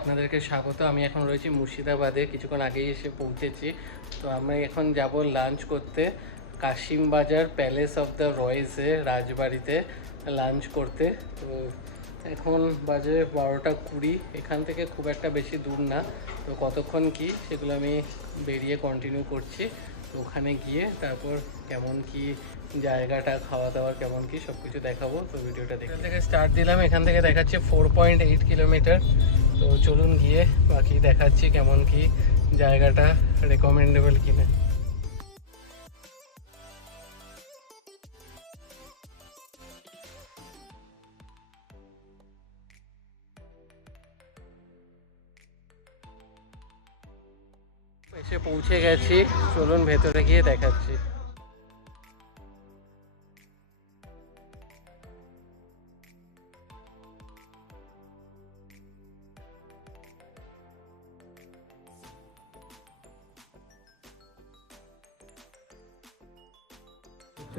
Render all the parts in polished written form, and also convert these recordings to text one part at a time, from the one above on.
আপনাদেরকে স্বাগত। আমি এখন রয়েছি মুর্শিদাবাদে, কিছুক্ষণ আগেই এসে পৌঁছেছি। তো আমি এখন যাব লাঞ্চ করতে কাশিম বাজার প্যালেস অফ দ্য রয়েসে, রাজবাড়িতে লাঞ্চ করতে। তো এখন বাজে 12টা 20। এখান থেকে খুব একটা বেশি দূর না, তো কতক্ষণ কি সেগুলো আমি বেরিয়ে কন্টিনিউ করছি। তো ওখানে গিয়ে তারপর কেমন কি জায়গাটা, খাওয়া দাওয়ার কেমন কি সব কিছু দেখাবো। তো ভিডিওটা এখান থেকে স্টার্ট দিলাম, এখান থেকে দেখাচ্ছে 4.8 কিলোমিটার। তো চলুন গিয়ে বাকি দেখাচ্ছি কেমন কি জায়গাটা, রেকমেন্ডেবল কিনা। এসে পৌঁছে গেছি, চলুন ভেতরে গিয়ে দেখাচ্ছি।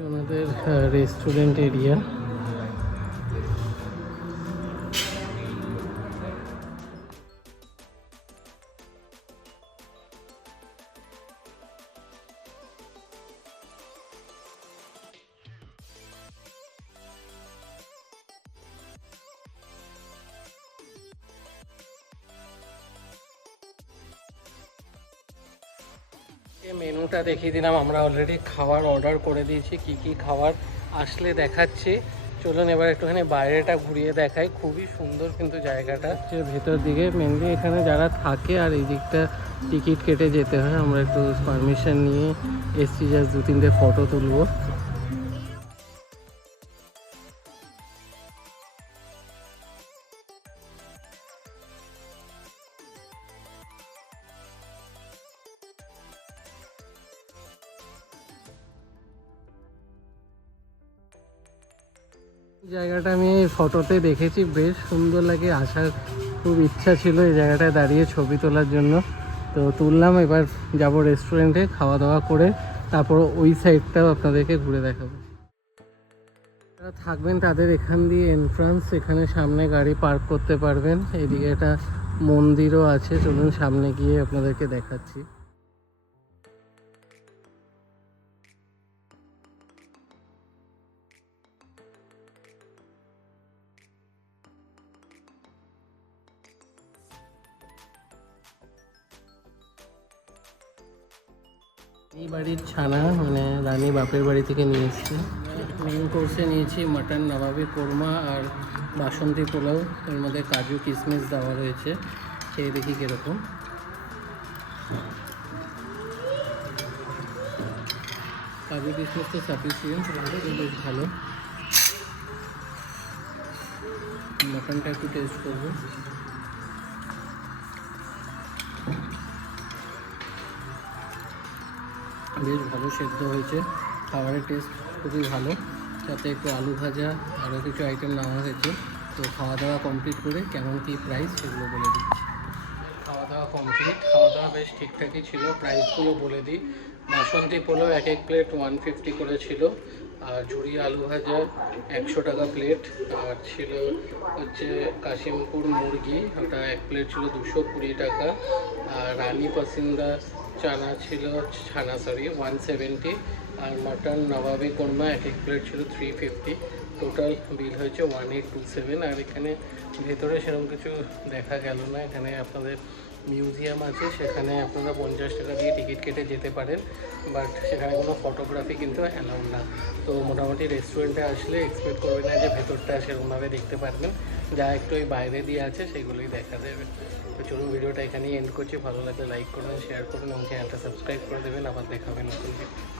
আমাদের রেস্টুরেন্ট এরিয়া। মেনুটা দেখিয়ে দিলাম, আমরা অলরেডি খাবার অর্ডার করে দিয়েছি। কি কি খাবার আসলে দেখাচ্ছি। চলুন এবার একটুখানি বাইরেটা ঘুরিয়ে দেখাই। খুবই সুন্দর কিন্তু জায়গাটা হচ্ছে ভেতর দিকে। মেনলি এখানে যারা থাকে আর এই দিকটা টিকিট কেটে যেতে হয়। আমরা একটু পারমিশন নিয়ে এসছি, জাস্ট 2-3টে ফটো তুলবো। জায়গাটা আমি ফটোতে দেখেছি, বেশ সুন্দর লাগে। আসার খুব ইচ্ছা ছিল এই জায়গাটায় দাঁড়িয়ে ছবি তোলার জন্য, তো তুললাম। এবার যাব রেস্টুরেন্টে, খাওয়া দাওয়া করে তারপর ওই সাইডটাও আপনাদেরকে ঘুরে দেখাবো। যারা থাকবেন তাদের এখান দিয়ে এন্ট্রান্স, এখানে সামনে গাড়ি পার্ক করতে পারবেন। এদিকে একটা মন্দিরও আছে, চলুন সামনে গিয়ে আপনাদেরকে দেখাচ্ছি। এই বাড়ির ছানা, মানে রানী বাপের বাড়ি থেকে নিয়ে এসছে। মেন কোর্সে নিয়েছি মাটন নবাবি কোরমা আর বাসন্তী পোলাও, এর মধ্যে কাজু কিশমিশ দেওয়া রয়েছে। খেয়ে দেখি কীরকম। কাজু কিশমিশ তো সাফিসিয়েন্ট, বেশ ভালো। মাটনটা একটু টেস্ট করবো। বেশ ভালো সেদ্ধ হয়েছে, খাবারের টেস্ট খুবই ভালো। সাথে একটু আলু ভাজা, আরও কিছু আইটেম নেওয়া হয়েছে। তো খাওয়া দাওয়া কমপ্লিট করে কেমন কী প্রাইস সেগুলো বলে দিচ্ছি। খাওয়া দাওয়া কমপ্লিট, খাওয়া দাওয়া বেশ ঠিকঠাকই ছিল। প্রাইসগুলো বলে দিই। বাসন্তী পোলাও এক প্লেট 150 করে ছিল, আর ঝুরি আলু ভাজা 100 টাকা প্লেট। আর ছিল হচ্ছে কাশিমপুর মুরগি, ওটা এক প্লেট ছিল 220 টাকা। আর রানী পাসিন্দা চানা ছিল, 170। আর মাটন নবাবি কোরমা এক প্লেট ছিল 350। টোটাল বিল হয়েছে 1827। আর এখানে ভেতরে সেরকম কিছু দেখা গেল না। এখানে আপনাদের মিউজিয়াম আছে, সেখানে আপনারা 50 টাকা দিয়ে টিকিট কেটে যেতে পারেন, বাট সেখানে কোনো ফটোগ্রাফি কিন্তু অ্যালাউ না। তো মোটামুটি রেস্টুরেন্টে আসলে এক্সপেক্ট করবেন না যে ভেতরটা সেরকমভাবে দেখতে পারবেন, যা একটু ওই বাইরে দিয়ে আছে সেগুলোই দেখা দেবে। তো চলুন ভিডিওটা এখানেই এন্ড করছি। ভালো লাগলে লাইক করবেন, শেয়ার করবেন এবং চ্যানেলটা সাবস্ক্রাইব করে দেবেন। আবার দেখা হবে নতুন ভিডিও।